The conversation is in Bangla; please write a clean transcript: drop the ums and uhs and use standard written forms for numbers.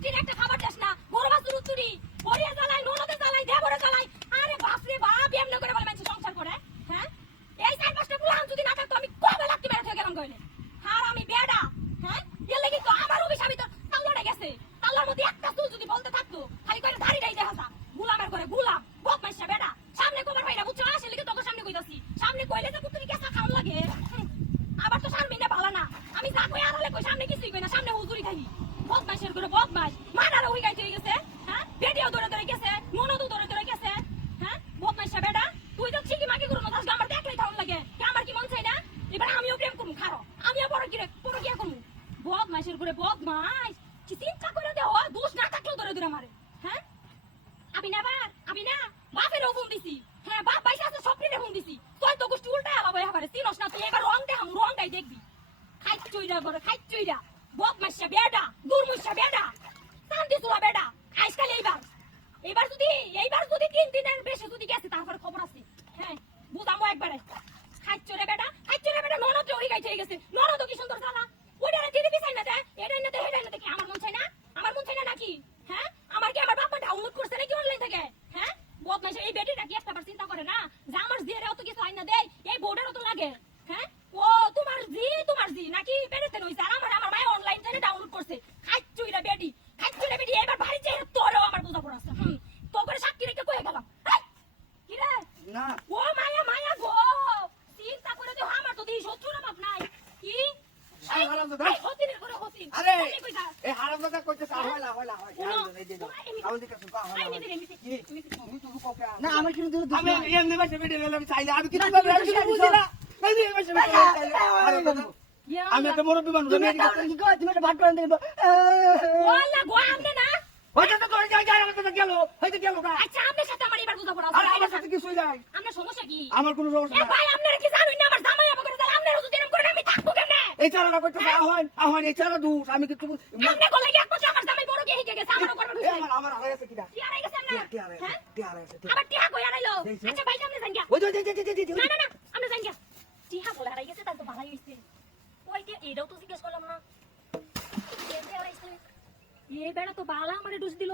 রাষ্ট্রের একটা খাবার দেশ না গরু বাছুর উত্তরি পরিয়া জ্বালাই ননদে জ্বালাই দেবরে জ্বালাই আরে বাপ রে বাপ এমনি করে বলে মানুষ সংসার করে হ্যাঁ এই চার পাঁচটা পুলান যদি না থাকতো আমি কবে লাগতে বের হয়ে গেলাম কইলে আর আমি বেডা হ্যাঁ এর লাগি তো আমার অভিশাপই তো তাল্লাড়ে গেছে তাল্লার মধ্যে একটা চুল যদি বলতে থাকতো খালি করে দাড়িটাই দেখা যা গুলামের করে গুলাম বদমাইশা বেডা সামনে কোবার ভাইরা বুঝছো আসলে কি তোর সামনে কইতাছি সামনে কইলে তো পুত্রী কেসা খাওয়া লাগে আবার তো সামনে না ভালো না আমি যা কই আড়ালে কই সামনে কিছুই কই না সামনে হুজুরি খালি বদমাইশের করে বদমাইশ মারার ওই গাইতে গেছে হ্যাঁ বেডিও ধরে ধরে গেছে মনও ধরে ধরে গেছে হ্যাঁ বদমাইশা বেডা তুই তো ঠিকই মাকে করো না আজকে আমার দেখলেই থাউন লাগে কি আমার কি মন চাই না এবার আমিও প্রেম করব খারো আমিও বড় কি করব বদমাইশের করে বদমাইশ কি চিন্তা করে দেও দোষ না থাকলেও ধরে ধরে মারে হ্যাঁ আমি না বাপেরও ফোন দিছি হ্যাঁ বাপ পয়সা আছে সবরিরে ফোন দিছি তুই তো গোষ্ঠী উল্টা আলাবো এবারে চিনস না তুই এবার রং দেখাম রংটাই দেখবি খাইচুইরা বদমাইশা বেডা দুর্মুশা বেডা শান্তি সুরা বেডা আজকাল এইবার যদি 3 দিনের বেশি যদি গেছে তারপরে খবর আছে হ্যাঁ বুঝামো একবারে খাইচুরে বেডা ননদ ওই গাইতে গেছে ননদ কি সুন্দর জানা ওইটা দিদি বিছাই না যায় এটাই না হেটাই না দেখি আমার মন চাই না নাকি হ্যাঁ আমার কি আমার বাবা ডাউনলোড করছে নাকি অনলাইন থেকে হ্যাঁ বদমাইশা এই বেটিটা কি একটাবার চিন্তা করে না যে আমার জিয়ের অত কিছু আইনা দেয় এই বোর্ডেরও তো লাগে হ্যাঁ ও তোমার জি নাকি বেড়েতে নইছে আর আমার মায়ে অনলাইন থেকে ডাউনলোড করছে খাইচুইরা বেটি এবার বাড়ি যেয়ে তোরও আমার বোঝা পড়াছে তো করে সাক্ষী রেখে কয়ে গেলাম কি রে না ও মায়া গো চিন্তা করে দেও আমার তো দিই শত্রু না বাপ নাই কি এই হারামজাদা হতিনের করে হতিন আরে তুমি কই যা এই হারামজাদা কইতেছ হয়লা এই দে দাও আমাদের কাছে পা আই হয়লা নিতে তুমি তো কোকে না আমার কিন্তু দিল আমি এমনি বসে ভিডিও আমি চাইলে আমি কিছু করব আমি কিছু বুঝি না এই যে বসে আমি একটা মুরব্বি মানুষ আমি কি কই তুমি একটা ভাট করে দেব ওয়াল্লা গো আমনে না হয়তো তো তোর জায়গা আমার কাছে গেল হয়তো গেল না আচ্ছা আপনার সাথে আমার এবার বুঝা পড়া আর আমার সাথে কিছু যায় আপনার সমস্যা কি আমার কোনো সমস্যা এ নাই ভাই আপনারা কি জানেন না আমার জামাই আমাকে করে আপনারা যদি এরকম করেন আমি থাকবো কেমনে এই চালাটা কইতেছ আহন এই চালা দূর আমি কিছু আপনি বলে কি একবার আমার জামাই বড় কে হিকে গেছে আমার করবে বুঝছেন আমার হয়েছে কিডা কি আড়াই গেছেন না হ্যাঁ টিয়ারে আবার টিহা কই আড়াইলো আচ্ছা ভাই আপনি জান গিয়া ওই যে না আপনি জান গিয়া টিহা বলে আড়াই গেছে তাই তো ভালোই হইছে ওই যে এটাও তো জিজ্ঞেস করলাম না এই বেড়া তো বালা আমারে ডুস দিল